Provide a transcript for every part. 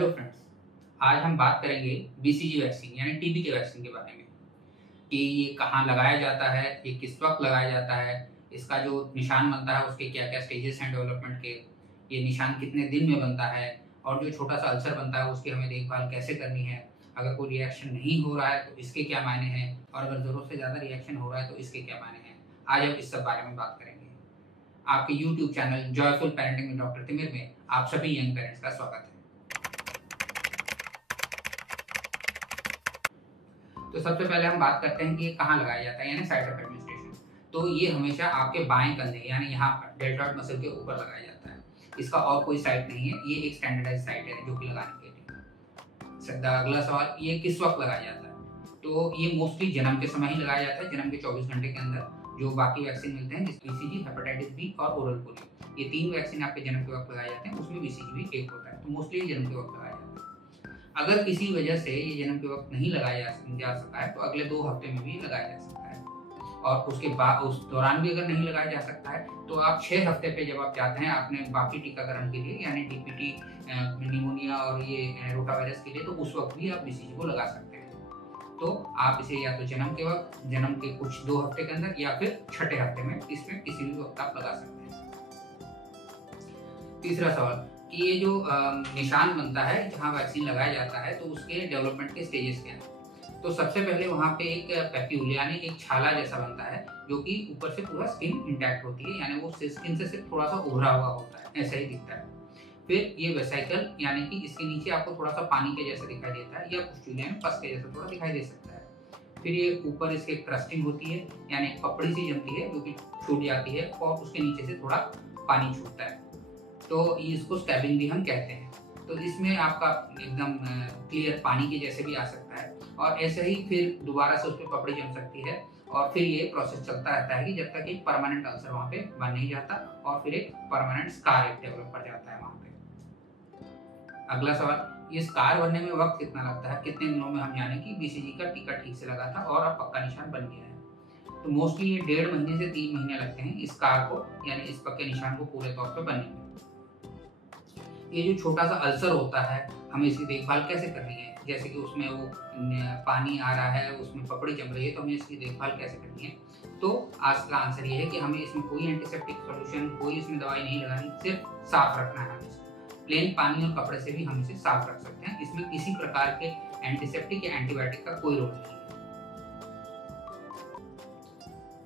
Hello friends, आज हम बात करेंगे बीसीजी वैक्सीन यानी टीबी के वैक्सीन के बारे में कि ये कहाँ लगाया जाता है, ये किस वक्त लगाया जाता है, इसका जो निशान बनता है उसके क्या क्या स्टेजेस हैं डेवलपमेंट के, ये निशान कितने दिन में बनता है और जो छोटा सा अल्सर बनता है उसकी हमें देखभाल कैसे करनी है। अगर कोई रिएक्शन नहीं हो रहा है तो इसके क्या मायने हैं और अगर ज़रूरत से ज़्यादा रिएक्शन हो रहा है तो इसके क्या मायने हैं। आज हम इस सब बारे में बात करेंगे। आपके यूट्यूब चैनल जॉयफुल पेरेंटिंग में डॉक्टर तिमिर में आप सभी यंग पेरेंट्स का स्वागत है। तो सबसे पहले हम बात करते हैं कि ये कहाँ लगाया जाता है यानी साइट ऑफ एडमिनिस्ट्रेशन। तो ये हमेशा आपके बाएं कंधे यानी यहाँ पर डेल्टॉइड मसल के ऊपर लगाया जाता है। इसका और कोई साइट नहीं है, ये एक स्टैंडर्डाइज साइट है जो कि लगाने के लिए। अगला सवाल, ये किस वक्त लगाया जाता है? तो ये मोस्टली जन्म के समय ही लगाया जाता है, जन्म के 24 घंटे के अंदर जो बाकी वैक्सीन मिलते हैं, बीसीजी, हेपेटाइटिस बी और ओरल पोलियो, ये 3 वैक्सीन आपके जन्म के वक्त लगाए जाते हैं, उसमें बीसीजी भी एक होता है। तो मोस्टली जन्म के वक्त लगाया जाता है। अगर किसी वजह से ये जन्म के वक्त नहीं लगाया जा सका है तो अगले 2 हफ्ते में भी लगाया जा सकता है, और उसके बाद उस दौरान भी अगर नहीं लगाया जा सकता है तो आप 6 हफ्ते पे जब आप जाते हैं अपने बाकी टीकाकरण के लिए यानी डीपीटी, निमोनिया और ये रोटावायरस के लिए, तो उस वक्त भी आप बीसीजी को लगा सकते हैं। तो आप इसे या तो जन्म के वक्त, जन्म के कुछ 2 हफ्ते के अंदर या फिर छठे हफ्ते में, इसमें किसी भी वक्त आप लगा सकते हैं। तीसरा सवाल कि ये जो निशान बनता है जहाँ वैक्सीन लगाया जाता है तो उसके डेवलपमेंट के स्टेजेस क्या हैं। तो सबसे पहले वहाँ पे एक पैप्यूल यानी एक छाला जैसा बनता है जो कि ऊपर से पूरा स्किन इंटैक्ट होती है, यानी वो स्किन से सिर्फ थोड़ा सा उभरा हुआ होता है, ऐसा ही दिखता है। फिर ये वेसिकल यानी कि इसके नीचे आपको थोड़ा सा पानी के जैसा दिखाई देता है या पुस्टुलिया में पस के जैसा थोड़ा दिखाई दे सकता है। फिर ये ऊपर इसके क्रस्टिंग होती है यानी पपड़ी सी जमती है जो कि छूट जाती है और उसके नीचे से थोड़ा पानी छूटता है, तो इसको स्टैबिंग भी हम कहते हैं। तो इसमें आपका एकदम क्लियर पानी के जैसे भी आ सकता है और ऐसे ही फिर दोबारा से उस पर पपड़ी जम सकती है और फिर ये प्रोसेस चलता रहता है कि जब तक एक परमानेंट अल्सर वहाँ पे बन नहीं जाता और फिर एक परमानेंट स्कार एक डेवलप कर जाता है वहाँ पे। अगला सवाल, ये स्कार बनने में वक्त कितना लगता है, कितने दिनों में हम जाने कि बीसीजी का टीका ठीक से लगा था और अब पक्का निशान बन गया है। तो मोस्टली ये 1.5 महीने से 3 महीने लगते हैं इस स्कार को यानी इस पक्के निशान को पूरे तौर पर बनने में। ये जो छोटा सा अल्सर होता है हमें इसकी देखभाल कैसे करनी है, जैसे कि उसमें वो पानी आ रहा है, उसमें पपड़ी जम रही है, तो हमें इसकी देखभाल कैसे करनी है। तो आज का आंसर ये है कि हमें इसमें कोई एंटीसेप्टिक सॉल्यूशन, कोई इसमें दवाई नहीं लगानी, सिर्फ साफ रखना है। प्लेन पानी और कपड़े से भी हम इसे साफ रख सकते हैं, इसमें किसी प्रकार के एंटीसेप्टिक या एंटीबायोटिक का कोई रोल नहीं है।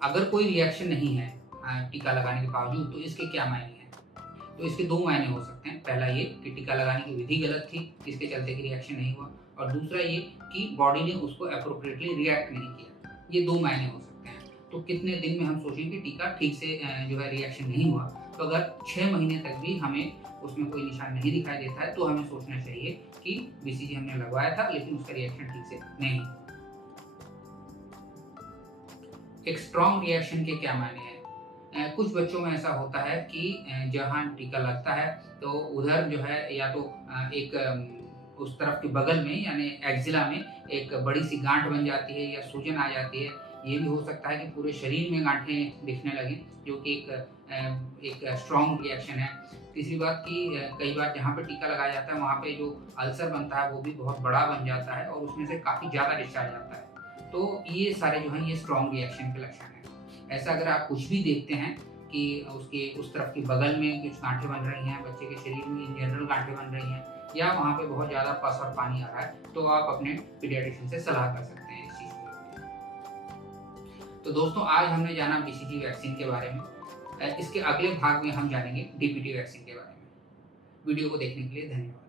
अगर कोई रिएक्शन नहीं है टीका लगाने के बावजूद तो इसके क्या मायने हैं। तो इसके 2 मायने हो सकते हैं। पहला ये कि टीका लगाने की विधि गलत थी, इसके चलते कि रिएक्शन नहीं हुआ, और दूसरा ये कि बॉडी ने उसको अप्रोप्रिएटली रिएक्ट नहीं किया। ये 2 मायने हो सकते हैं। तो कितने दिन में हम सोचें कि टीका ठीक से जो है रिएक्शन नहीं हुआ, तो अगर 6 महीने तक भी हमें उसमें कोई निशान नहीं दिखाई देता है तो हमें सोचना चाहिए कि बीसीजी हमने लगवाया था लेकिन उसका रिएक्शन ठीक से नहीं। एक स्ट्रॉन्ग रिएक्शन के क्या मायने हैं। कुछ बच्चों में ऐसा होता है कि जहाँ टीका लगता है तो उधर जो है या तो एक उस तरफ के बगल में यानी एक्जिला में एक बड़ी सी गांठ बन जाती है या सूजन आ जाती है। ये भी हो सकता है कि पूरे शरीर में गांठें दिखने लगें, जो कि एक स्ट्रॉन्ग रिएक्शन है। तीसरी बात कि कई बार जहाँ पे टीका लगाया जाता है वहाँ पे जो अल्सर बनता है वो भी बहुत बड़ा बन जाता है और उसमें से काफ़ी ज़्यादा डिस्चार्ज आता है। तो ये सारे जो हैं ये स्ट्रॉन्ग रिएक्शन के लक्षण हैं। ऐसा अगर आप कुछ भी देखते हैं कि उसके उस तरफ की बगल में कुछ गांठें बन रही हैं, बच्चे के शरीर में इन जनरल गांठें बन रही हैं, या वहाँ पे बहुत ज़्यादा पस और पानी आ रहा है, तो आप अपने पीडियाट्रिशियन से सलाह कर सकते हैं इस चीज़ को। तो दोस्तों, आज हमने जाना बीसीजी वैक्सीन के बारे में। इसके अगले भाग में हम जानेंगे डीपीटी वैक्सीन के बारे में। वीडियो को देखने के लिए धन्यवाद।